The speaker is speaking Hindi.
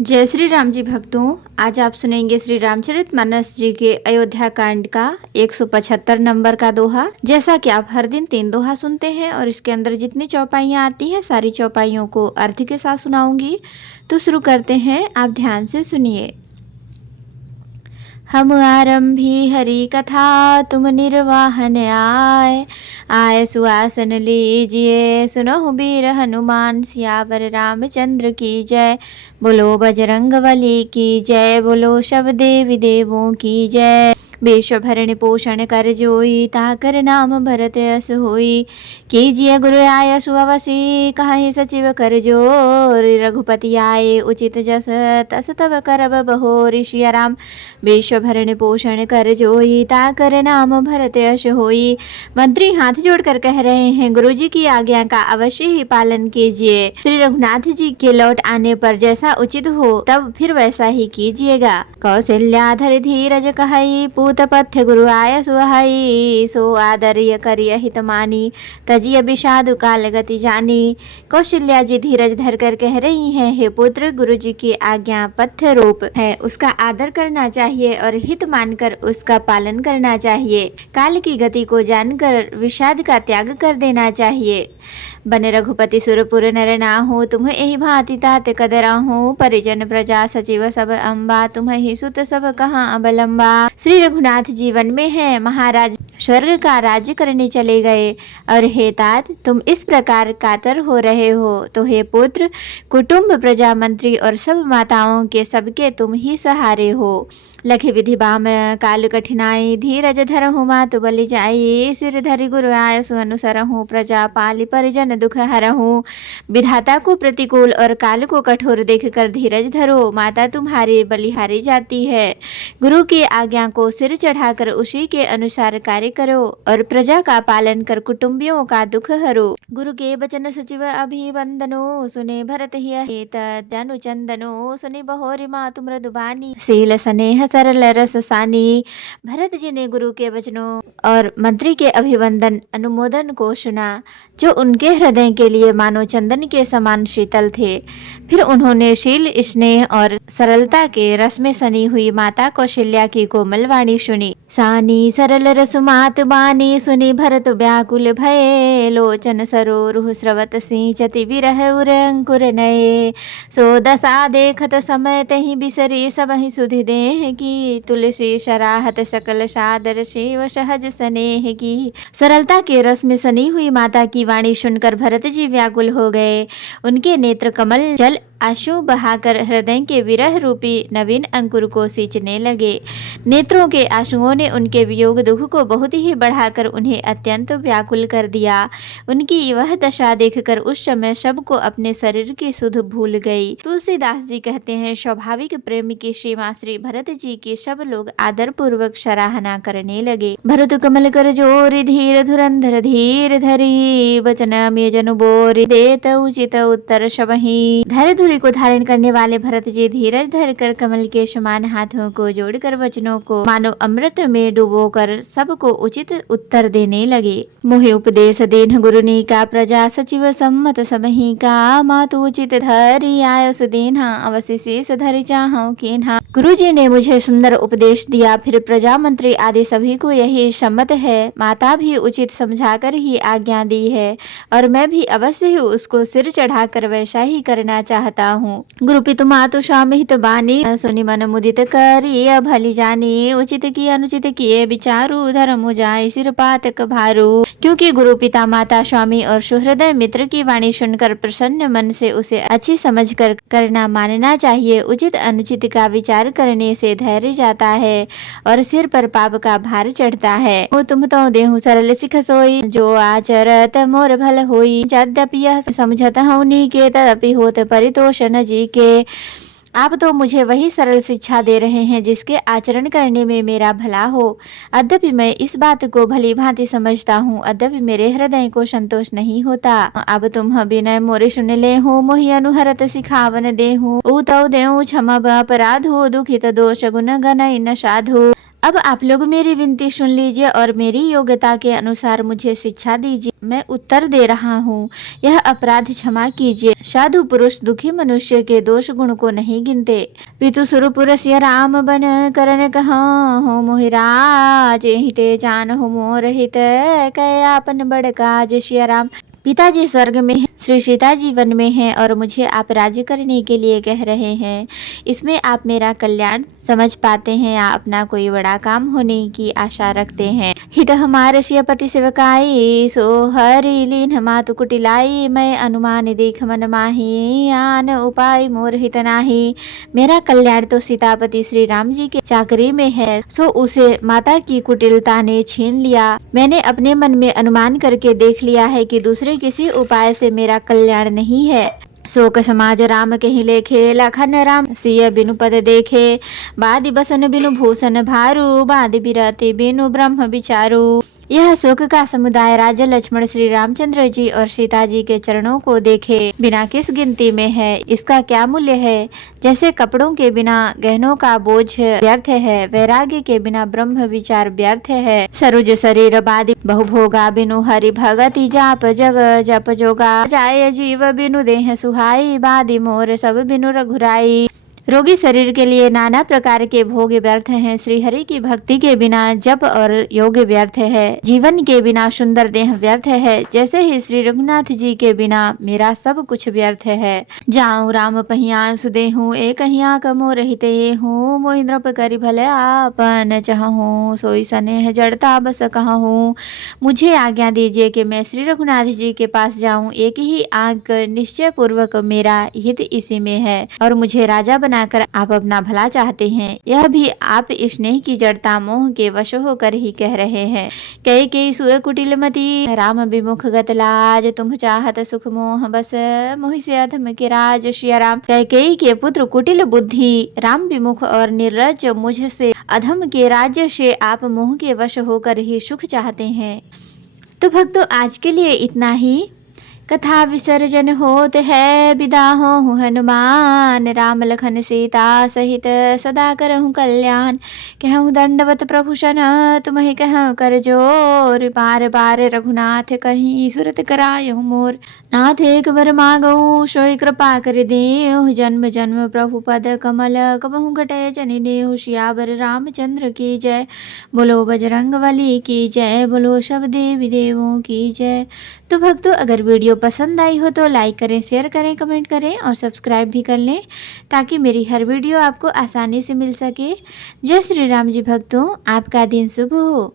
जय श्री राम जी भक्तों, आज आप सुनेंगे श्री रामचरितमानस जी के अयोध्या कांड का 175 नंबर का दोहा। जैसा कि आप हर दिन 3 दोहा सुनते हैं और इसके अंदर जितनी चौपाइयाँ आती हैं सारी चौपाइयों को अर्थ के साथ सुनाऊंगी। तो शुरू करते हैं, आप ध्यान से सुनिए। हम आरंभी हरि कथा, तुम निर्वाहन आए सुआसन लीजिए। सुनो वीर हनुमान, सियावर रामचंद्र की जय। बोलो बजरंग बली की जय, बोलो सब देवी देवों की जय। विश्व भरण पोषण कर जोई, ताकर नाम भरत यश होई। कीजिए गुरु आय सुअवसी, कहाहि सचिव कर जोर। रघुपति आए उचित जस, तस तब करब बहोर। सिया राम विश्व भरण पोषण कर जोई, ताकर नाम भरत यश होई। मंत्री हाथ जोड़कर कह रहे हैं, गुरुजी की आज्ञा का अवश्य ही पालन कीजिए। श्री रघुनाथ जी के लौट आने पर जैसा उचित हो तब फिर वैसा ही कीजिएगा। कौशल्याधर धीरज कहई, पूत पथ्य गुरु आय सुहाई। सो आदर्य करिय हित मानी, तजिय विषाद काल गति जानी। कौशल्या जी धीरज धर कर कह रही हैं, हे पुत्र, गुरु जी की आज्ञा पथ्य रूप है, उसका आदर करना चाहिए और हित मानकर उसका पालन करना चाहिए। काल की गति को जानकर विषाद का त्याग कर देना चाहिए। बने रघुपति सुरपुर नर नाहु, तुम एहि भांति तात कदराहु। परिजन प्रजा सचिव सब अम्बा, तुम ही सुत सब कहाँ अवलंबा। श्री रघुनाथ जीवन में है, महाराज स्वर्ग का राज्य करने चले गए और हे तात तुम इस प्रकार कातर हो रहे हो, तो हे पुत्र, कुटुंब प्रजा मंत्री और सब माताओं के सबके तुम ही सहारे हो। लखे विधि बाम काल कठिनाई, धीरज धरहु मातु बलि जाई। सिर धरि गुरु आय सु अनुसरहु, प्रजा पालि परिजन दुख हरहु। विधाता को प्रतिकूल और काल को कठोर देखकर धीरज धरो, माता तुम्हारी बलिहारी जाती है। गुरु की आज्ञा को सिर चढ़ाकर उसी के अनुसार कार्य करो और प्रजा का पालन कर कुटुंबियों का दुख हरो। गुरु के वचन सचिव अभिवंदनो, सुने भरत हिय तनु चंदनो। सुने बहोरी मातु मृदुबानी, शील स्नेह सरल रस सानी। भरत जी ने गुरु के वचनों और मंत्री के अभिवंदन अनुमोदन को सुना, जो उनके हृदय के लिए मानो चंदन के समान शीतल थे। फिर उन्होंने शील स्नेह और सरलता के रस में सनी हुई माता कौशल्या की कोमल वाणी सुनी। सानी सरल रस मात बानी, सुनी भरत व्याकुल भये। लोचन सरोरुह स्रवत सिंचति, विरह उर अंकुर नये। सो दशा देखत समय, तहि बिसरी सबहि सुधि देह की। तुलसी शराहत सकल सादर, शिव सहज स्नेह की। सरलता के रस में सनी हुई माता की वाणी सुनकर भरत जी व्याकुल हो गए। उनके नेत्र कमल जल आंसू बहाकर हृदय के विरह रूपी नवीन अंकुर को सींचने लगे। नेत्रों के आंसुओं ने उनके वियोग दुख को बहुत ही बढ़ाकर उन्हें अत्यंत व्याकुल कर दिया। उनकी वह दशा देखकर उस समय सबको अपने शरीर की सुध भूल गई। तुलसीदास जी कहते हैं, स्वाभाविक प्रेम की सीमा श्री भरत जी की सब लोग आदर पूर्वक सराहना करने लगे। भरत कमल कर जोरी, धीर धुरंधर धीर धरी। वचन में जन बोरी, देत उचित उत्तर सबहि। धैर्य धुरी को धारण करने वाले भरत जी धीरज धरकर कमल के समान हाथों को जोड़कर वचनों को मानो अमृत में डुबोकर सबको उचित उत्तर देने लगे। मोहि उपदेश दीन गुरुनी का, प्रजा सचिव सम्मत सबहि का। मातु उचित धरि आय सुदीन्हा, अवसि शीस धरि चाहौ कीन्हा। गुरु जी ने मुझे सुंदर उपदेश दिया, फिर प्रजा मंत्री आदि सभी को यही सम्मत है। माता भी उचित समझाकर ही आज्ञा दी है और मैं भी अवश्य ही उसको सिर चढ़ाकर वैसा ही करना चाहता हूँ। गुरु पितु मातु स्वामी हित बानी, सुनि मन मुदित करिय भली जानी। उचित की अनुचित किए विचारु, धर्म जाय सिर पातक भारू। क्योंकि गुरु पिता माता स्वामी और सुहृदय मित्र की वाणी सुनकर प्रसन्न मन से उसे अच्छी समझकर करना मानना चाहिए। उचित अनुचित का विचार करने से धैर्य जाता है और सिर पर पाप का भार चढ़ता है। वो तुम तो देहु सरल सिख सोई, जो आचरत मोर भल होई। यद्यपि यह समझत हूँ के, तदपि होत परितोषण जी के। आप तो मुझे वही सरल शिक्षा दे रहे हैं जिसके आचरण करने में मेरा भला हो। अद्यपि मैं इस बात को भली भांति समझता हूँ, अद्यपि मेरे हृदय को संतोष नहीं होता। अब तुम विनय मोरे सुन ले हो, मोहि अनुहरत सिखावन देहु। ऊ तौ देहु क्षमा अपराध हो, दुखित दोष गुण गण न साधु। अब आप लोग मेरी विनती सुन लीजिए और मेरी योग्यता के अनुसार मुझे शिक्षा दीजिए। मैं उत्तर दे रहा हूँ, यह अपराध क्षमा कीजिए। साधु पुरुष दुखी मनुष्य के दोष गुण को नहीं गिनते। पितु सुर पुरुष या राम बन करन कहो मोहिराज, यही ते जान हो मोर हित कयापन बड़ काज। सिया राम। पिताजी स्वर्ग में हैं, श्री सीता जी वन में हैं और मुझे आप राज्य करने के लिए कह रहे हैं। इसमें आप मेरा कल्याण समझ पाते हैं या अपना कोई बड़ा काम होने की आशा रखते हैं। हित हमारे सियपति सेवकाई, सो हरि लीन मातु कुटिलाई। मैं अनुमान देख मन माही, आन उपाय मोर हित नाही। मेरा कल्याण तो सीतापति श्री राम जी के चाकरी में है, सो उसे माता की कुटिलता ने छीन लिया। मैंने अपने मन में अनुमान करके देख लिया है कि दूसरे किसी उपाय से मेरा कल्याण नहीं है। शोक समाज राम कहीं लेखे, लखन राम सिय बिनु पद देखे। बादि बसन बिनु भूषण भारू, बादि बिरति बिनु ब्रह्म विचारू। यह शोक का समुदाय राजा लक्ष्मण श्री रामचंद्र जी और सीता जी के चरणों को देखे बिना किस गिनती में है, इसका क्या मूल्य है। जैसे कपड़ों के बिना गहनों का बोझ व्यर्थ है, वैराग्य के बिना ब्रह्म विचार व्यर्थ है। सरुज शरीर बादि बहुभोगा, बिनु हरि भगति जाप जग जप जोगा। जाय जीव बिनु देह सुहाई, बादि मोर सब बिनु रघुराई। रोगी शरीर के लिए नाना प्रकार के भोग व्यर्थ हैं, श्री हरि की भक्ति के बिना जप और योग व्यर्थ है। जीवन के बिना सुंदर देह व्यर्थ है, जैसे ही श्री रघुनाथ जी के बिना मेरा सब कुछ व्यर्थ है। जाऊं राम पहिया सुदेहूं, एक हिया कमो रहते हूँ। मोहि द्रप करी भले आपन चाहूं, सोई स्नेह जड़ता बस कहूँ। मुझे आज्ञा दीजिए कि मैं श्री रघुनाथ जी के पास जाऊं। एक ही आंख निश्चय पूर्वक मेरा हित इसी में है और मुझे राजा बनाकर आप अपना भला चाहते हैं। यह भी आप स्नेह की जड़ता मोह के वश होकर ही कह रहे हैं। कई सुय कुटिल मती, राम विमुख गत लाज। तुम चाहत सुख मोह बस, मोहि से अधम के राज। सिया राम। कई के पुत्र कुटिल बुद्धि, राम विमुख और निर्लज मुझसे अधम के राज्य से आप मोह के वश होकर ही सुख चाहते हैं। तो भक्तों, आज के लिए इतना ही। कथा विसर्जन होत है, विदा हो हनुमान। राम लखन सीता सहित सदा करहु कल्याण। कहूँ दंडवत प्रभु सन, तुम्हें कहूँ कर जोर। बार बार रघुनाथ कहीं, सुरत करायहु मोर। नाथ एक बर मांगऊ, सोई कृपा कर देहु। जन्म जन्म प्रभु पद कमल, कबहु घटे जनि नेहु। सियावर रामचंद्र की जय, बोलो बजरंग बली की जय, बोलो सब देवी देवों की जय। तो भक्तों, अगर वीडियो पसंद आई हो तो लाइक करें, शेयर करें, कमेंट करें और सब्सक्राइब भी कर लें, ताकि मेरी हर वीडियो आपको आसानी से मिल सके। जय श्री राम जी भक्तों, आपका दिन शुभ हो।